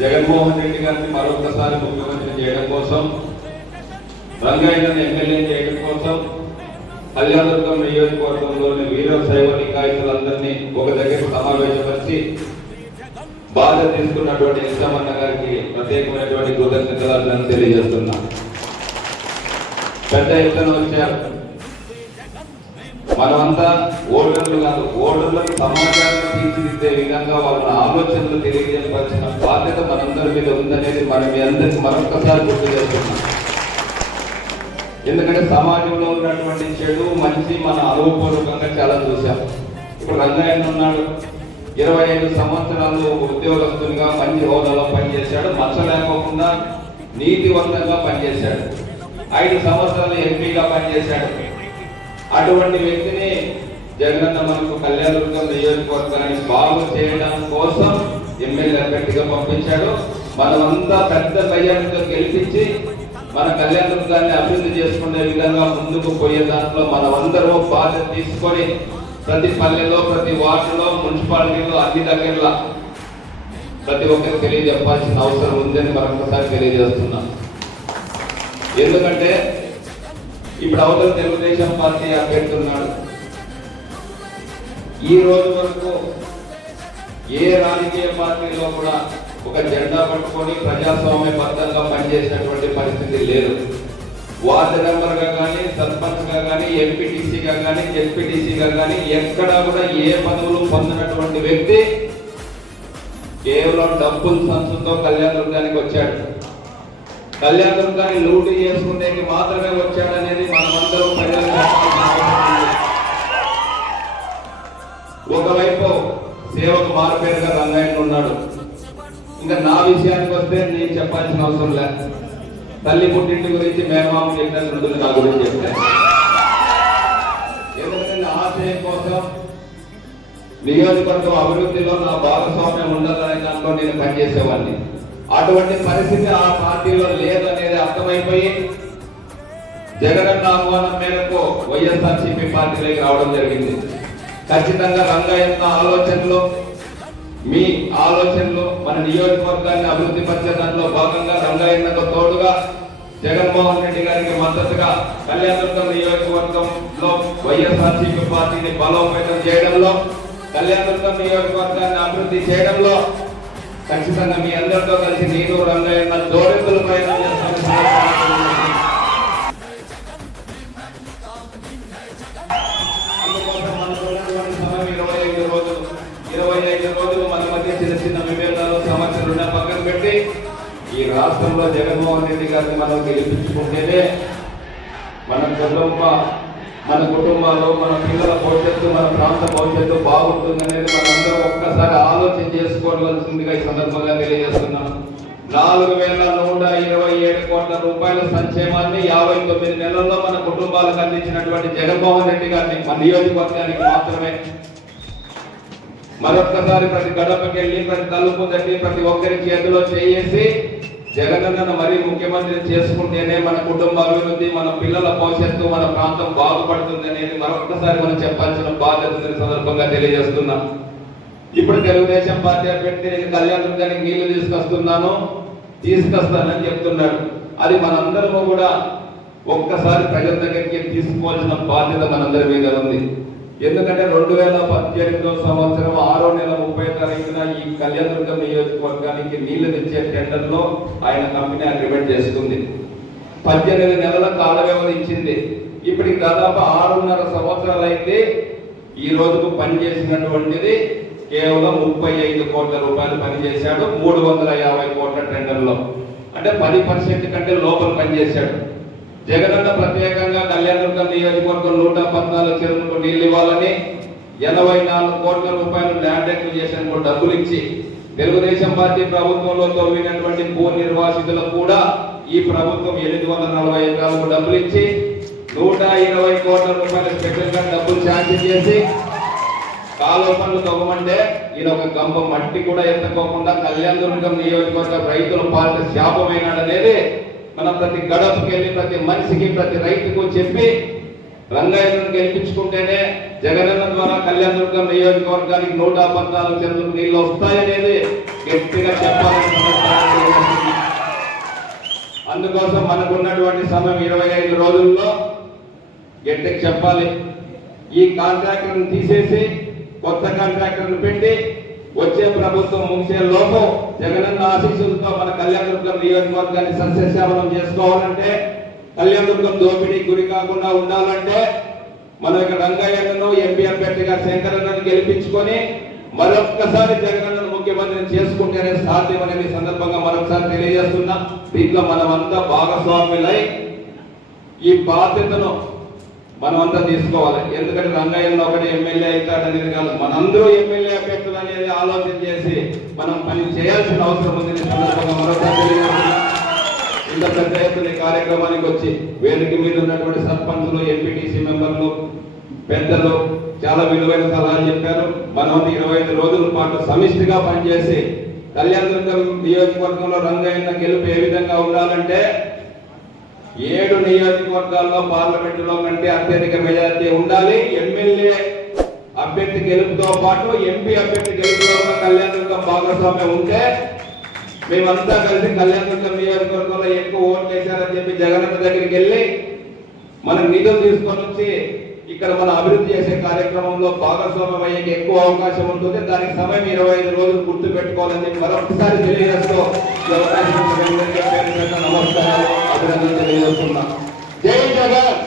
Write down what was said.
జగన్మోహన్ రెడ్డి గారిని మరొకసారి ముఖ్యమంత్రి చేయడం కోసం రంగయ్యను ఎమ్మెల్యే చేయడం కోసం కళ్యాణదుర్గం నియోజకవర్గంలోని వీర శైవ నికాయకులందరినీ ఒక దగ్గర సమావేశపరిచి బాధ తీసుకున్నటువంటి ఇష్టమన్న గారికి ప్రత్యేకమైనటువంటి కృతజ్ఞతలను తెలియజేస్తున్నా. పెద్ద ఎత్తున వచ్చారు. మనమంతా ఓటర్లు కాదు ఓటర్లకు సమాచారం తీర్చిదిద్దే విధంగా వాళ్ళ ఆలోచనలు తెలియజేయవలసిన బాధ్యత మనందరి మీద ఉందనేది మనం మీ అందరికి మరొకసారి గుర్తు చేస్తున్నాం. ఎందుకంటే సమాజంలో ఉన్నటువంటి చెడు మంచి మన అనుభవపూర్వకంగా చాలా చూసాం ఇప్పుడు రంగాయన ఉన్నాడు. ఇరవై ఐదు సంవత్సరాలు ఉద్యోగస్తునిగా మంచి హోదాలో పనిచేశాడు. మచ్చ లేకోకుండా నీతివంతంగా పనిచేశాడు. ఐదు సంవత్సరాలు ఎంపీగా పనిచేశాడు. అటువంటి వ్యక్తిని జగనన్న మనకు కళ్యాణదుర్గం నియోజకవర్గాన్ని బాగు చేయడం కోసం ఎమ్మెల్యే అభ్యర్థిగా పంపించాడు. మనమంతా పెద్ద మెజార్టీతో గెలిపించి మన కళ్యాణదుర్గాన్ని అభివృద్ధి చేసుకునే విధంగా ముందుకు పోయే దాంట్లో మనమందరూ బాధ్యత తీసుకొని ప్రతి పల్లెలో ప్రతి వార్డులో మున్సిపాలిటీలో అన్ని దగ్గరలో ప్రతి ఒక్కరికి తెలియజెప్పాల్సిన అవసరం ఉందని మరొకసారి తెలియజేస్తున్నాం. ఎందుకంటే ఇప్పుడు అవతల తెలుగుదేశం పార్టీ అభ్యర్థి ఉన్నాడు. ఈ రోజు వరకు ఏ రాజకీయ పార్టీలో కూడా ఒక జెండా పట్టుకొని ప్రజాస్వామ్య ప్రజాస్వామ్యబద్ధంగా పనిచేసినటువంటి పరిస్థితి లేదు. వార్డు మెంబర్గా కానీ సర్పంచ్గా కానీ ఎంపీటీసీగా కానీ జెడ్పీటీసీగా కానీ ఎక్కడా కూడా ఏ పదవులు పొందినటువంటి వ్యక్తి కేవలం డబ్బులు సంచుతో కళ్యాణ దుర్గానికి వచ్చాడు. కళ్యాణ దుర్గాన్ని లూటీ చేసుకునేకి మాత్రమే వచ్చాడనేది మనమందరం ప్రజలకు మారుపేరుగా రంగాయణ ఉన్నాడు. ఇంకా నా విషయానికి వస్తే నేను చెప్పాల్సిన అవసరం లే. తల్లి పుట్టింటి గురించి మేనమామ చెప్పినట్టు ఉంటుంది నా గురించి చెప్తే ఎందుకంటే నా ఆశయం కోసం నియోజకవర్గం అభివృద్ధిలో నా భాగస్వామ్యం ఉండాలనే దాంట్లో నేను పనిచేసేవాడిని. అటువంటి పరిస్థితి ఆ పార్టీలో లేదనేది అర్థమైపోయి జగనన్న ఆహ్వానం మేరకు వైఎస్ఆర్సీపీ పార్టీలోకి రావడం జరిగింది. ఖచ్చితంగా రంగయ్య ఆలోచనలు మీ ఆలోచనలు మన నియోజకవర్గాన్ని అభివృద్ధి పరిచే దానిలో భాగంగా రంగయ్యకు తోడుగా జగన్మోహన్ రెడ్డి గారికి మద్దతుగా కళ్యాణదుర్గం నియోజకవర్గంలో వైఎస్ఆర్సీపీ పార్టీని బలోపేతం చేయడంలో కళ్యాణదుర్గం నియోజకవర్గాన్ని అభివృద్ధి చేయడంలో ఖచ్చితంగా మీ అందరితో కలిసి నేను రంగయ్య జోడెత్తుల ప్రయత్నం చేస్తాను. ఈ రాష్ట్రంలో జగన్మోహన్ రెడ్డి గారిని మనం గెలిపించుకుంటేనే మన కుటుంబ మన కుటుంబాలు మన పిల్లల భవిష్యత్తు మన ప్రాంత భవిష్యత్తు బాగుంటుందనేది మనందరూ ఒక్కసారి ఆలోచన చేసుకోవాల్సిందిగా ఈ సందర్భంగా తెలియజేస్తున్నాను. నాలుగు వేల నూట ఇరవై ఏడు కోట్ల రూపాయల సంక్షేమాన్ని యాభై తొమ్మిది నెలల్లో మన కుటుంబాలకు అందించినటువంటి జగన్మోహన్ రెడ్డి గారిని మన నియోజకవర్గానికి మాత్రమే మరొక్కసారి ప్రతి గడపకి వెళ్ళి ప్రతి తలుపు తట్టి ప్రతి ఒక్కరి చేతిలో చేసి జగనన్నను మరీ ముఖ్యమంత్రి చేసుకుంటేనే మన కుటుంబ అభివృద్ధి మన పిల్లల భవిష్యత్తు మన ప్రాంతం బాగుపడుతుంది అనేది మరొక్కసారి మనం చెప్పాల్సిన బాధ్యత సందర్భంగా తెలియజేస్తున్నాం. ఇప్పుడు తెలుగుదేశం పార్టీ అభ్యర్థి నేను కళ్యాణ దుర్గానికి నీళ్ళు తీసుకొస్తున్నాను తీసుకొస్తానని చెప్తున్నాడు. అది మనందరము కూడా ఒక్కసారి ప్రజల దగ్గరికి తీసుకోవాల్సిన బాధ్యత మనందరి మీద ఉంది. ఎందుకంటే రెండు వేల పద్దెనిమిదో సంవత్సరం ఆరో నెల ముప్పై తారీఖున ఈ కళ్యాణదుర్గం నియోజకవర్గానికి నీళ్ళు తెచ్చే టెండర్లో ఆయన కంపెనీ అగ్రిమెంట్ చేసుకుంది. పద్దెనిమిది నెలల కాల వ్యవధి ఇచ్చింది ఇప్పటికి దాదాపు ఆరున్నర సంవత్సరాలు అయితే ఈ రోజుకు పనిచేసినటువంటిది కేవలం ముప్పై ఐదు కోట్ల రూపాయలు పనిచేశాడు మూడు వందల యాభై కోట్ల టెండర్లో. అంటే పది పర్సెంట్ కంటే లోపల పనిచేశాడు జగనన్న ప్రత్యేకంగా కళ్యాణదుర్గం నియోజకవర్గం నూట పద్నాలుగు చెరువులకు నీళ్ళు ఇవ్వాలని ఎనభై నాలుగు కోట్ల రూపాయలు ల్యాండ్ అక్విజిషన్ డబ్బులు ఇచ్చి తెలుగుదేశం పార్టీ ప్రభుత్వంలో తొవ్వినటువంటి భూ నిర్వాసితులకు కూడా ఈ ప్రభుత్వం ఎనిమిది వందల నలభై ఎకరాలకు డబ్బులు ఇచ్చి నూట ఇరవై కోట్ల రూపాయల స్పెషల్గా డబ్బులు శాంక్షన్ చేసి కాలువ పనులు తవ్వమంటే ఈయన ఒక గంప మట్టి కూడా ఎత్తుకోకుండా కళ్యాణదుర్గం నియోజకవర్గ రైతుల పాలిట శాపమైనాడనేది మనం ప్రతి గడపకి వెళ్ళి ప్రతి మనిషికి ప్రతి రైతుకు చెప్పి రంగయ్యను గెలిపించుకుంటేనే జగనన్న ద్వారా కళ్యాణదుర్గం నియోజకవర్గానికి నూట పద్నాలుగు చెరువులకు నీళ్ళు వస్తాయనేది గట్టిగా చెప్పాలని అందుకోసం మనకు ఉన్నటువంటి సమయం ఇరవై ఐదు రోజుల్లో గట్టికి చెప్పాలి. ఈ కాంట్రాక్టర్ని తీసేసి కొత్త కాంట్రాక్టర్ని పెట్టి వచ్చే ప్రభుత్వం ముగిసే లోపం జగనన్న ఆశీస్సులతో మన కళ్యాణదుర్గం నియోజకవర్గాన్ని సస్యశ్యామలం చేసుకోవాలంటే కళ్యాణదుర్గం దోపిడీకి గురి కాకుండా ఉండాలంటే మనం ఇక్కడ రంగయ్యను ఎంపీ అభ్యర్థిగా శంకరన్నను గెలిపించుకొని మరొక్కసారి జగనన్నను ముఖ్యమంత్రిని చేసుకుంటేనే సాధ్యం అనేది సందర్భంగా మరొకసారి తెలియజేస్తున్నా. దీంట్లో మనమంతా భాగస్వాములై ఈ బాధ్యతను మనమంతా తీసుకోవాలి. ఎందుకంటే రంగయ్యలో ఒకటి ఎమ్మెల్యే అవుతాడనేది కాదు. మనందరూ ఎమ్మెల్యే అభ్యర్థులు అనేది ఆలోచన చేసి మనం పని చేయాల్సిన అవసరం ఉంది సందర్భంగా ఇంత పెద్ద ఎత్తున కార్యక్రమానికి వచ్చి వేదిక మీద ఉన్నటువంటి సర్పంచులు ఎంపీటీసీ మెంబర్లు పెద్దలు చాలా విలువైన సలహాలు చెప్పారు. మనం ఇరవై ఐదు రోజుల పాటు సమిష్టిగా పనిచేసి కళ్యాణదుర్గం నియోజకవర్గంలో రంగయ్య గెలుపు ఏ విధంగా ఉండాలంటే ఏడు నియోజకవర్గాల్లో పార్లమెంటులో కంటే అత్యధిక మెజారిటీ ఉండాలి. ఎమ్మెల్యే అభ్యర్థి గెలుపుతో పాటు ఎంపీ అభ్యర్థి గెలుపులో ఉన్న కళ్యాణదుర్గం భాగస్వామ్యం ఉంటే మేమంతా కలిసి కళ్యాణదుర్గం నియోజకవర్గంలో ఎక్కువ ఓట్లు వేశారని చెప్పి జగన్ దగ్గరికి వెళ్ళి మనం నిధులు తీసుకొని వచ్చి ఇక్కడ మనం అభివృద్ధి చేసే కార్యక్రమంలో భాగస్వామ్యం అయ్యేకి ఎక్కువ అవకాశం ఉంటుంది. దానికి సమయం ఇరవై ఐదు రోజులు గుర్తు పెట్టుకోవాలని చెప్పి మరొకసారి తెలియజేస్తూ నమస్కారాలు అభినందన తెలియజేస్తున్నా జై జగన్!